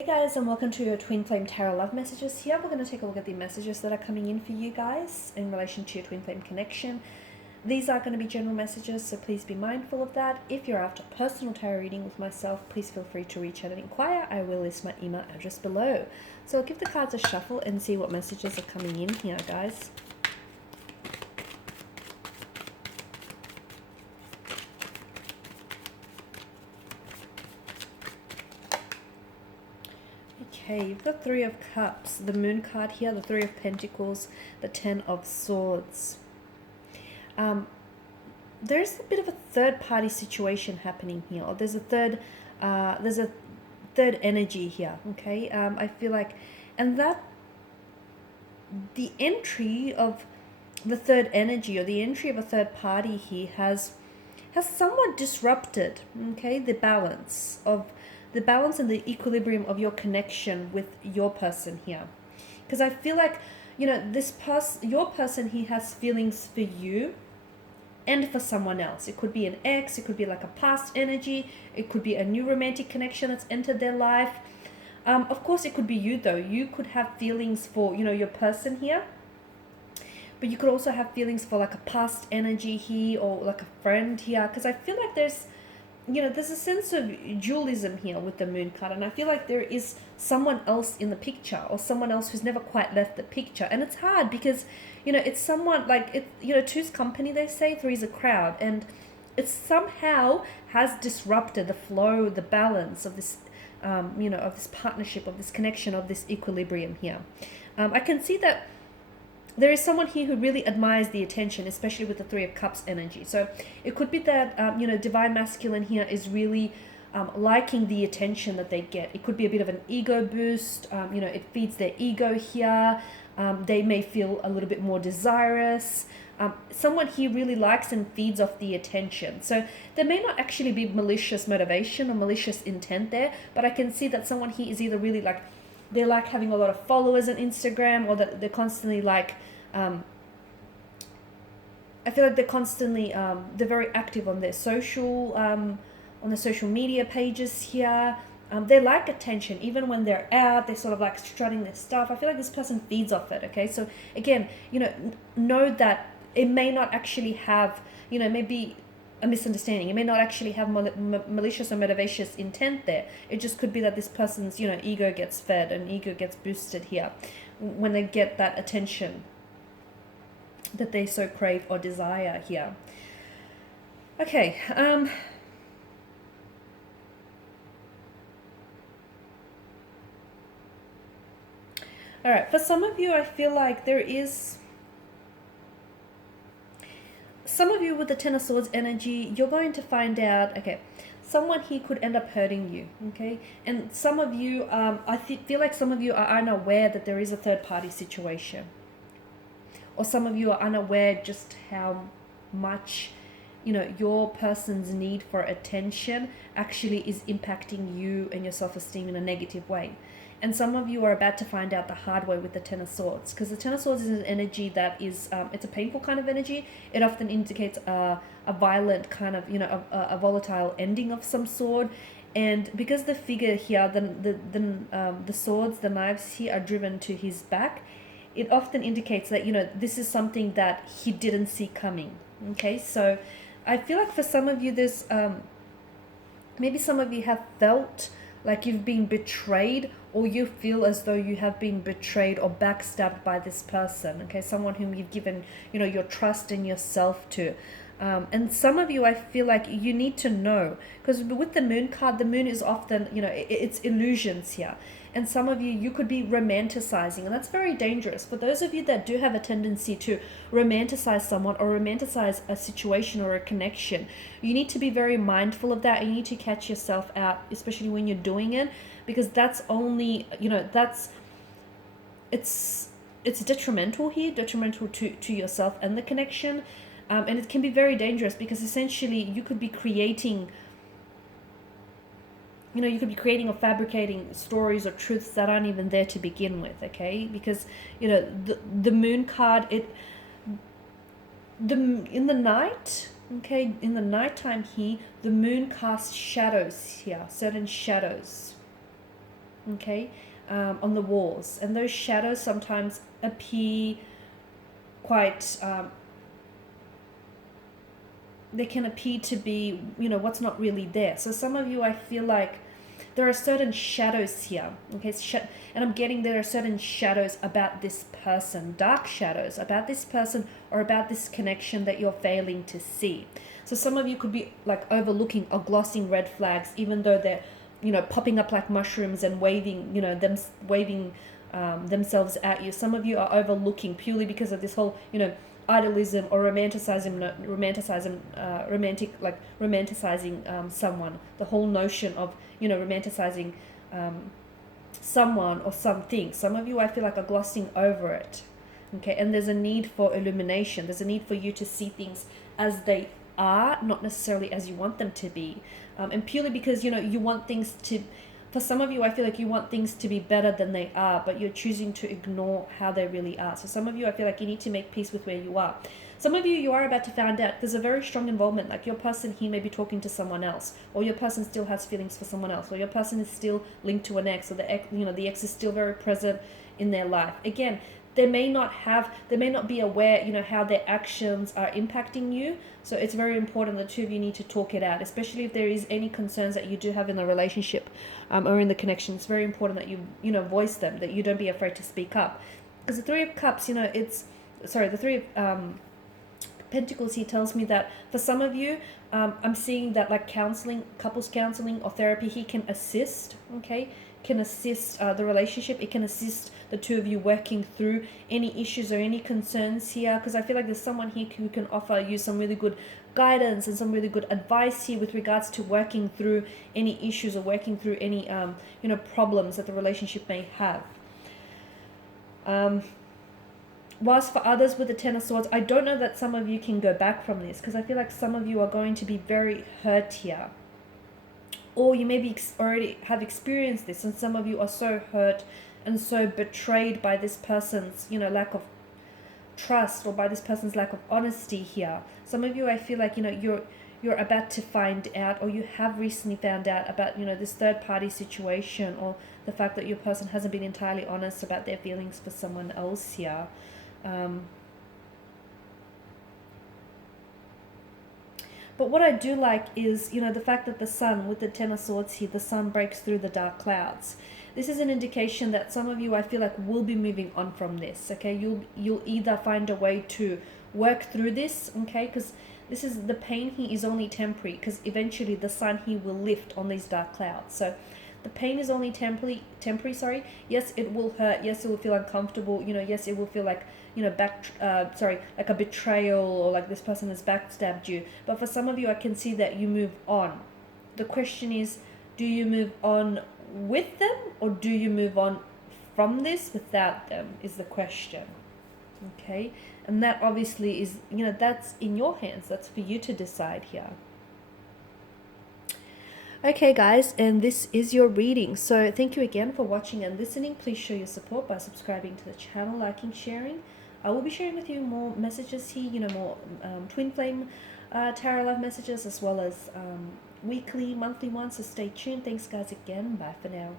Hey guys, and welcome to your Twin Flame Tarot Love Messages. Here we're going to take a look at the messages that are coming in for you guys in relation to your Twin Flame connection. These are going to be general messages, so please be mindful of that. If you're after personal tarot reading with myself, please feel free to reach out and inquire. I will list my email address below. So I'll give the cards a shuffle and see what messages are coming in here, guys. Okay, you've got Three of Cups, the Moon card here, the Three of Pentacles, the Ten of Swords. There's a bit of a third party situation happening here. Or there's a third energy here. Okay, I feel like, and that the entry of the third energy or the entry of a third party here has somewhat disrupted, okay, the balance and the equilibrium of your connection with your person here. Because I feel like, your person here has feelings for you and for someone else. It could be an ex, it could be like a past energy, it could be a new romantic connection that's entered their life. Of course, it could be you though. You could have feelings for, your person here. But you could also have feelings for like a past energy here or like a friend here. Because I feel like there's a sense of dualism here with the Moon card. And I feel like there is someone else in the picture or someone else who's never quite left the picture. And it's hard because, it's someone like, two's company, they say, three's a crowd. And it somehow has disrupted the flow, the balance of this, of this partnership, of this connection, of this equilibrium here. I can see that there is someone here who really admires the attention, especially with the Three of Cups energy. So it could be that, Divine Masculine here is really liking the attention that they get. It could be a bit of an ego boost. It feeds their ego here. They may feel a little bit more desirous. Someone here really likes and feeds off the attention. So there may not actually be malicious motivation or malicious intent there, but I can see that someone here is either really like, they like having a lot of followers on Instagram, or that they're constantly like, I feel like they're constantly, they're very active on their social media pages here. They like attention. Even when they're out, they're sort of like strutting their stuff. I feel like this person feeds off it, okay? So again, know that it may not actually have, maybe a misunderstanding. It may not actually have malicious or motivacious intent there. It just could be that this person's, ego gets fed and ego gets boosted here when they get that attention that they so crave or desire here. Okay. All right. For some of you, I feel like there is... Some of you with the Ten of Swords energy, you're going to find out, okay, someone here could end up hurting you, okay? And some of you, I feel like some of you are unaware that there is a third party situation. Or some of you are unaware just how much, your person's need for attention actually is impacting you and your self-esteem in a negative way. And some of you are about to find out the hard way with the Ten of Swords, because the Ten of Swords is an energy that is, it's a painful kind of energy. It often indicates a violent kind of, a volatile ending of some sort. And because the figure here, the swords, the knives here are driven to his back, it often indicates that, this is something that he didn't see coming. Okay, so I feel like for some of you, this, maybe some of you have felt like you've been betrayed, or you feel as though you have been betrayed or backstabbed by this person, okay? Someone whom you've given, your trust in yourself to. And some of you, I feel like you need to know, because with the Moon card, the moon is often, it's illusions here. And some of you, you could be romanticizing, and that's very dangerous. For those of you that do have a tendency to romanticize someone or romanticize a situation or a connection, you need to be very mindful of that. You need to catch yourself out, especially when you're doing it, because that's only, it's detrimental here, detrimental to yourself and the connection. And it can be very dangerous, because essentially you could be creating, or fabricating stories or truths that aren't even there to begin with, okay? Because, the Moon card, in the night, okay, in the nighttime here, the moon casts shadows here, certain shadows. okay, on the walls. And those shadows sometimes appear quite, they can appear to be, what's not really there. So some of you, I feel like there are certain shadows here, okay? And I'm getting there are certain shadows about this person, dark shadows about this person or about this connection that you're failing to see. So some of you could be like overlooking or glossing red flags, even though they're, popping up like mushrooms and waving, waving themselves at you. Some of you are overlooking purely because of this whole, idealism or romanticizing someone. The whole notion of, romanticizing someone or something. Some of you, I feel like, are glossing over it. Okay, and there's a need for illumination. There's a need for you to see things as they are, not necessarily as you want them to be. And purely because, you want things to, for some of you, I feel like you want things to be better than they are, but you're choosing to ignore how they really are. So some of you, I feel like you need to make peace with where you are. Some of you are about to find out there's a very strong involvement, like your person here may be talking to someone else, or your person still has feelings for someone else, or your person is still linked to an ex, or the ex is still very present in their life. Again, they may not be aware, how their actions are impacting you. So it's very important the two of you need to talk it out, especially if there is any concerns that you do have in the relationship or in the connection. It's very important that you voice them, that you don't be afraid to speak up. Because the Three of Cups, the Three of Pentacles here tells me that for some of you, I'm seeing that like counseling, couples counseling or therapy here can assist, okay? Can assist the relationship. It can assist the two of you working through any issues or any concerns here, because I feel like there's someone here who can offer you some really good guidance and some really good advice here with regards to working through any issues or working through any problems that the relationship may have. Whilst for others with the Ten of Swords, I don't know that some of you can go back from this, because I feel like some of you are going to be very hurt here. Or you maybe already have experienced this, and some of you are so hurt and so betrayed by this person's, lack of trust, or by this person's lack of honesty here. Some of you, I feel like, you're about to find out, or you have recently found out about, this third party situation, or the fact that your person hasn't been entirely honest about their feelings for someone else here. But what I do like is, the fact that the sun, with the Ten of Swords here, the sun breaks through the dark clouds. This is an indication that some of you, I feel like, will be moving on from this, okay? You'll either find a way to work through this, okay? Because this is, the pain here is only temporary, because eventually the sun here will lift on these dark clouds. So the pain is only temporary. Yes, it will hurt. Yes, it will feel uncomfortable. Yes, it will feel like, like a betrayal, or like this person has backstabbed you. But for some of you, I can see that you move on. The question is, do you move on with them, or do you move on from this without them, is the question. Okay? And that obviously is, that's in your hands. That's for you to decide here. Okay guys, and this is your reading. So thank you again for watching and listening. Please show your support by subscribing to the channel, liking, sharing. I will be sharing with you more messages here, more twin flame tarot love messages, as well as weekly, monthly ones, so stay tuned. Thanks guys again. Bye for now.